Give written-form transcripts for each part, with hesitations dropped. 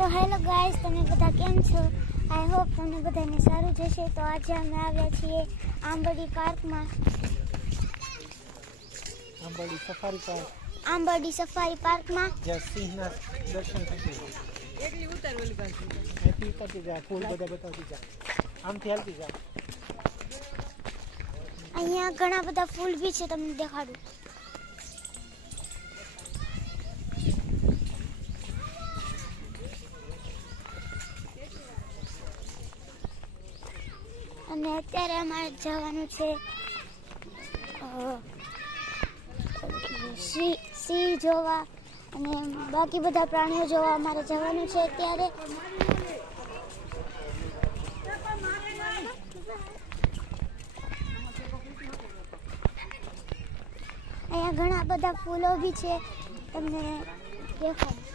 તો hello guys, તમે બધા કેમ છો? આઈ હોપ તમને બધાને સારું જશે. તો આજે અમે આવ્યા છીએ આંબરડી પાર્કમાં, આંબરડી સફારી પાર્કમાં, જ્યાં સિંહના દર્શન થશે. એકલી ઉતાર ઓલી પાસે અહીંથી ઉતારતી જા, ફૂલ બધા બતાવતી જા, આમથી હાલતી જા. અહીંયા ઘણા બધા ફૂલ બી છે, તમને દેખાડું. અને અત્યારે અમારે જવાનું છે સિંહ જોવા અને બાકી બધા પ્રાણીઓ જોવા અમારે જવાનું છે અત્યારે. અહીંયા ઘણા બધા ફૂલો બી છે, તમને દેખાડું.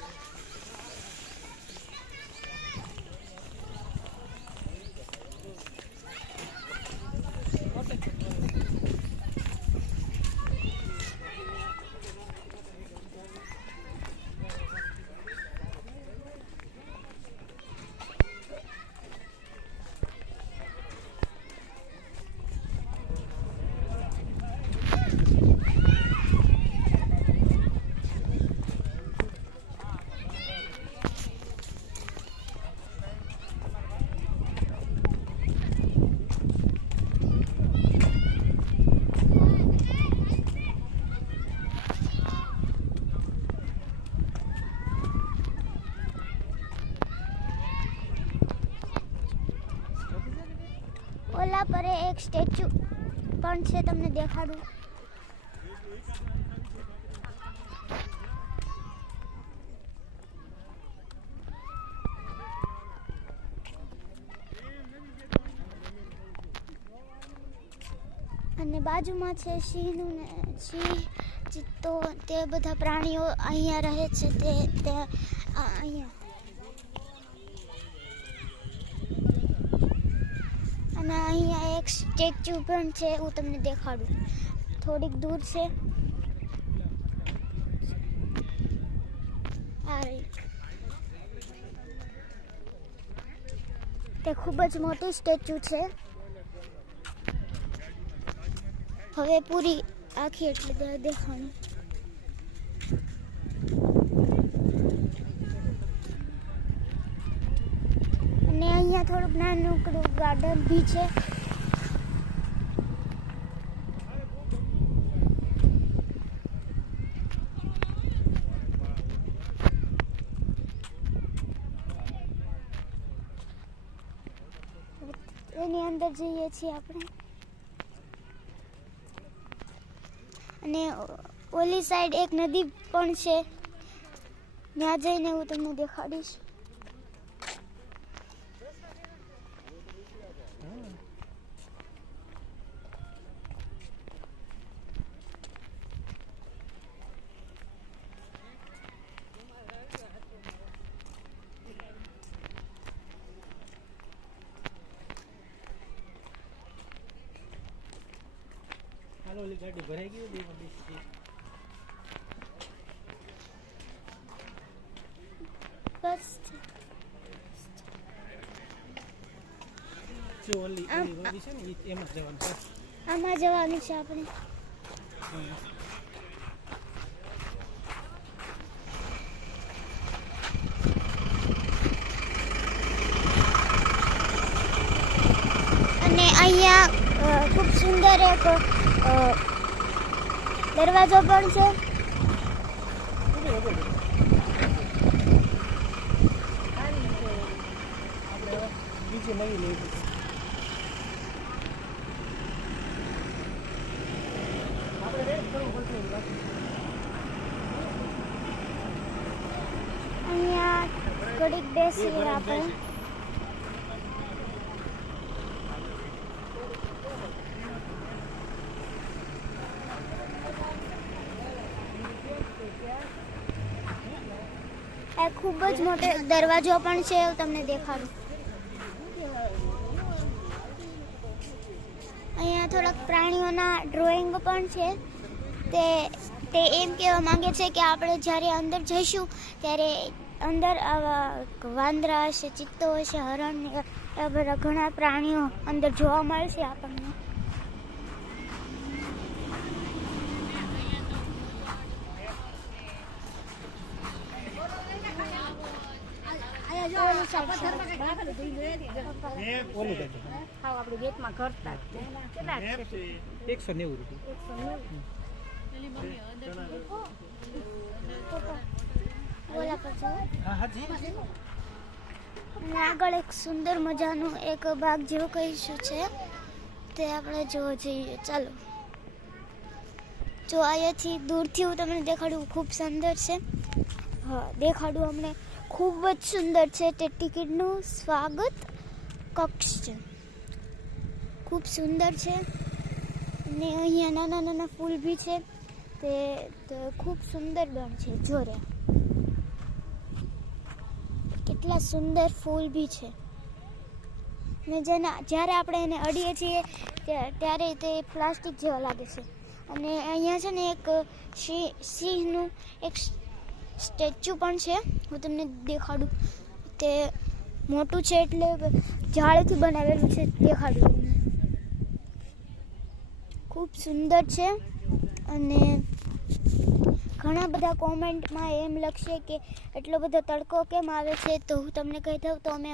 ઓલા પર એક સ્ટેચ્યુ પણ છે, તમને દેખાડું. અને બાજુમાં છે સિંહનું ને સિંહ, ચિત્તો, તે બધા પ્રાણીઓ અહીંયા રહે છે. તે અહીંયા અને અહીંયા એક સ્ટેચ્યુ પણ છે, હું તમને દેખાડું. થોડીક દૂર છે. આ રહી. તે ખૂબ જ મોટી સ્ટેચ્યુ છે. હવે પૂરી આખી એટલે દેખાણું. અને અહીંયા થોડુંક નાનકડું ગાર્ડન બી છે. એની અંદર જઈએ છીએ આપણે. અને ઓલી સાઈડ એક નદી પણ છે, ત્યાં જઈને હું તમને દેખાડીશ. ઓલી ગાડી ભરાઈ ગઈ હતી. બસ જો ઓલી વાડી છે ને, એમાં જવાનું છે. આમાં જવાનું છે આપણે. અને અહીંયા ખૂબ સુંદર એક દરવાજો પણ છે. બીજી નવી લઈ અહીંયા ઘડીક બેસીએ આપણે. આ ખૂબ જ મોટો દરવાજો પણ છે, હું તમને દેખાડું. અહીંયા થોડાક પ્રાણીઓના ડ્રોઈંગ પણ છે. તે એમ કહેવા માંગે છે કે આપણે જ્યારે અંદર જઈશું ત્યારે અંદર આવા વાંદરા હશે, ચિત્તો હશે, હરણ, એવા બધા ઘણા પ્રાણીઓ અંદર જોવા મળશે આપણને. ઓલું દે. આપણે ગેટમાં કરતા કેટલા 190 રૂપિયા. ઓલા પર જાઓ. હા હાજી. અને આગળ એક સુંદર મજાનું એક બાગ જેવું કહીશું છે, તે આપણે જોવા જઈએ. ચાલો, જો અહીંયાથી દૂરથી હું તમને દેખાડું, ખૂબ સુંદર છે. હા, દેખાડું અમને ખૂબ જ સુંદર છે. તે ટિકિટનું સ્વાગત કક્ષ છે, ખૂબ સુંદર છે. અને અહીંયા નાના નાના ફૂલ બી છે, તે ખૂબ સુંદર બન છે. જોરે કેટલા સુંદર ફૂલ બી છે. ને જ્યારે આપણે એને અડીએ છીએ ત્યારે તે પ્લાસ્ટિક જેવા લાગે છે. અને અહીંયા છે ને એક સિંહનું એક સ્ટેચ્યુ પણ છે, હું તમને દેખાડું. તે મોટું છે, એટલે ઝાડથી બનાવેલું છે. દેખાડું તમને, ખૂબ સુંદર છે. અને ઘણા બધા કોમેન્ટમાં એમ લખશે કે એટલો બધો તડકો કેમ આવે છે, તો હું તમને કહી દઉં તો અમે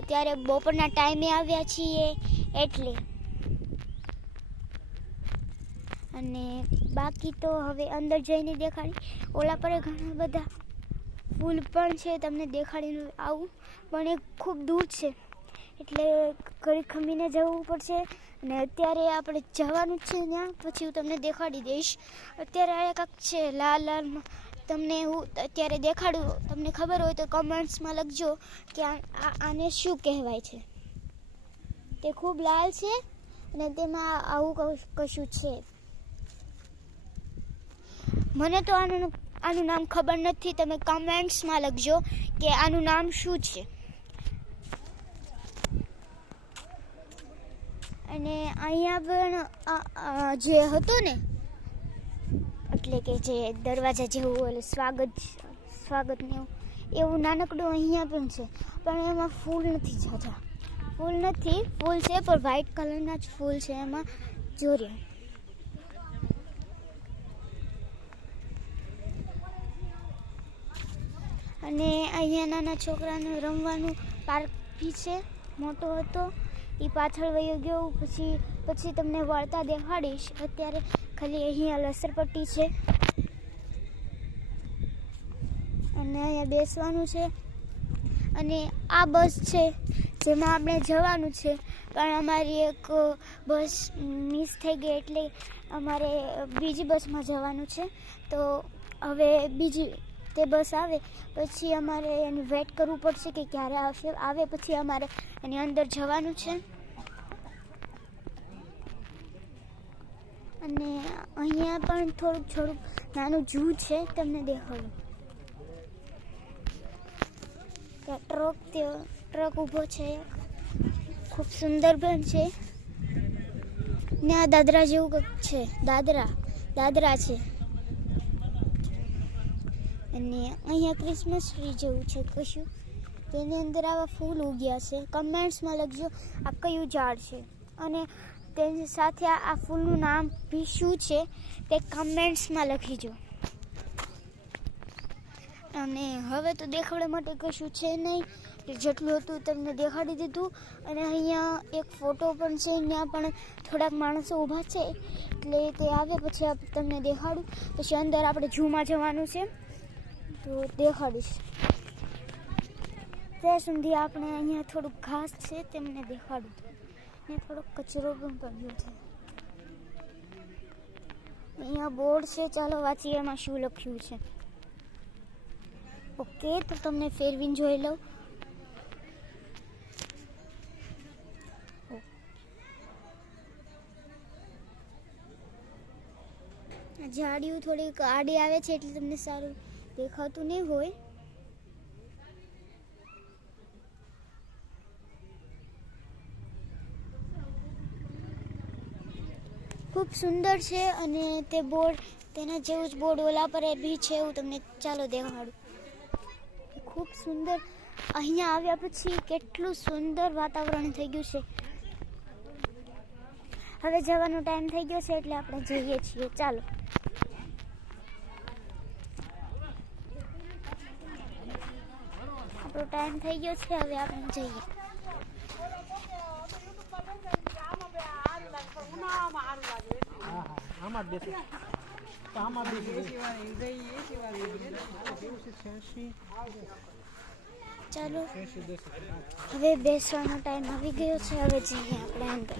અત્યારે બપોરના ટાઈમે આવ્યા છીએ એટલે. અને બાકી તો હવે અંદર જઈને દેખાડી. ઓલા પર ઘણા બધા ફૂલ પણ છે, તમને દેખાડીને આવું, પણ એ ખૂબ દૂર છે, એટલે ઘડી ખમીને જવું પડશે. અને અત્યારે આપણે જવાનું જ છે ત્યાં, પછી હું તમને દેખાડી દઈશ. અત્યારે આ કાંક છે લાલ લાલ, તમને હું અત્યારે દેખાડું. તમને ખબર હોય તો કમેન્ટ્સમાં લખજો કે આને શું કહેવાય છે. તે ખૂબ લાલ છે અને તેમાં આવું કશું છે. મને તો આનું નામ ખબર નથી, તમે કમેન્ટ્સમાં લખજો કે આનું નામ શું છે. અને અહીંયા પણ જે હતું ને, એટલે કે જે દરવાજા જેવું હોય સ્વાગતને એવું નાનકડું અહીંયા પણ છે, પણ એમાં ફૂલ નથી. જાજા ફૂલ નથી, ફૂલ છે પણ વ્હાઈટ કલરના જ ફૂલ છે એમાં. જોરે અને અહીંયા નાના છોકરાનું રમવાનું પાર્ક બી છે, મોટો હતો. એ પાછળ વયો ગયો, પછી તમને વળતા દેખાડીશ. અત્યારે ખાલી અહીંયા લસરપટ્ટી છે અને અહીંયા બેસવાનું છે. અને આ બસ છે જેમાં આપણે જવાનું છે, પણ અમારી એક બસ મિસ થઈ ગઈ, એટલે અમારે બીજી બસમાં જવાનું છે. તો હવે બીજી તે બસ આવે પછી અમારે એની વેઇટ કરવું પડશે કે ક્યારે આવે પછી અમારે એની અંદર જવાનું છે. અને અહીંયા પણ થોડુંક નાનું ઝૂ છે, તમને દેખાડું. ત્યાં ટ્રક ઊભો છે, ખૂબ સુંદર પણ છે. ત્યાં દાદરા જેવું કંઈક છે, દાદરા છે. અને અહીંયા ક્રિસમસ ટ્રી જેવું છે કશું, તેની અંદર આવા ફૂલ ઉગ્યા છે. કમેન્ટ્સમાં લખજો આ કયું ઝાડ છે, અને તેની સાથે આ ફૂલનું નામ બી શું છે તે કમેન્ટ્સમાં લખીજો. અને હવે તો દેખાડવા માટે કશું છે નહીં, જેટલું હતું તમને દેખાડી દીધું. અને અહીંયા એક ફોટો પણ છે, અહીંયા પણ થોડાક માણસો ઊભા છે, એટલે તે આવે પછી તમને દેખાડું. પછી અંદર આપણે ઝૂમાં જવાનું છે, તો દેખાડીશ. ત્યાં સુધી આપણે અહીંયા થોડુંક ઘાસ છે તેમને દેખાડું. ને થોડોક કચરો પણ પડ્યો છે. અહીંયા બોર્ડ છે, ચાલો વાંચીએ એમાં શું લખ્યું છે. ઓકે, તો તમને ફેરવીને જોઈ લઉં. ઝાડીઓ થોડીક આડી આવે છે એટલે તમને સારું દેખાતું નહીં હોય. ખૂબ સુંદર છે. અને તે બોર્ડ તેના જેવું જ બોર્ડ ઓલા પર બી છે, એવું તમને ચાલો દેખાડું. ખૂબ ખૂબ સુંદર અહીંયા આવ્યા પછી કેટલું સુંદર વાતાવરણ થઈ ગયું છે. હવે જવાનો ટાઈમ થઈ ગયો છે એટલે આપણે જઈએ છીએ. ચાલો. આપણો ટાઈમ થઈ ગયો છે, હવે આપણે જઈએ. આમાં બેસો આમાં બેસો ચાલો હવે બેસવાનો ટાઈમ આવી ગયો છે. હવે જઈએ આપણે અંદર.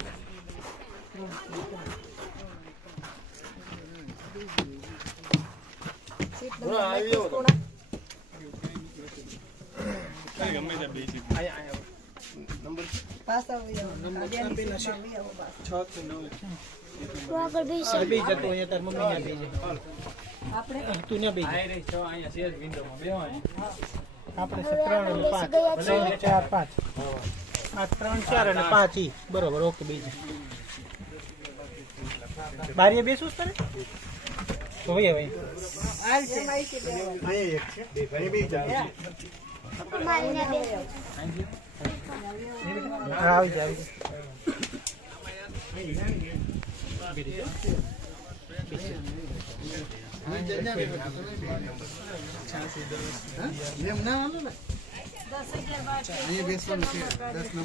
તો આગળ બેસી બે જતો અહીંયા તાર મમ્મી ના બેજે આપણે તું ના બેજે આપણે 3 અને 5 3 4 5 આ 3 4 અને 5 ઈ બરોબર. ઓકે બેજે બારીએ બેસું તને તો ભાઈ હવે મારીને બેસો. આવી જાય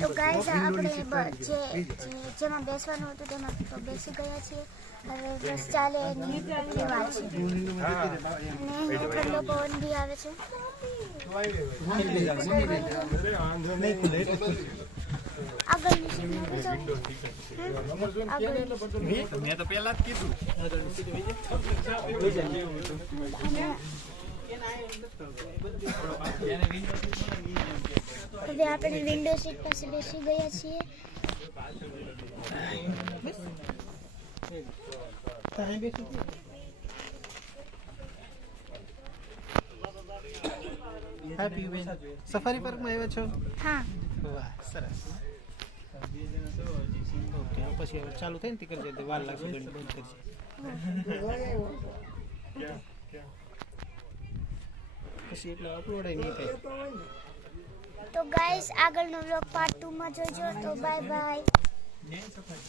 તો ગાઈસ આપણે જેમાં બેસવાનું હતું તેમાં તો બેસી ગયા છીએ. હવે બસ ચાલે એની વાત છે. અને ઠંડો પવન બી આવે છે. આગળની સીટમાં બેસો. મેં તો પહેલા જ કીધું. હવે આપણે વિન્ડો સીટ પાસે બેસી ગયા છીએ. સફારી પાર્કમાં આવ્યા છો? હા. વાહ સરસ. ઓકે પછી હવે ચાલુ થાય ને તી કરજે વાર લાગશે બંધ કરજે. પછી એટલે અપલોડ નહીં થાય. તો ગાઈસ આગળનો વ્લોગ પાર્ટ 2 માં જોજો. તો બાય બાય.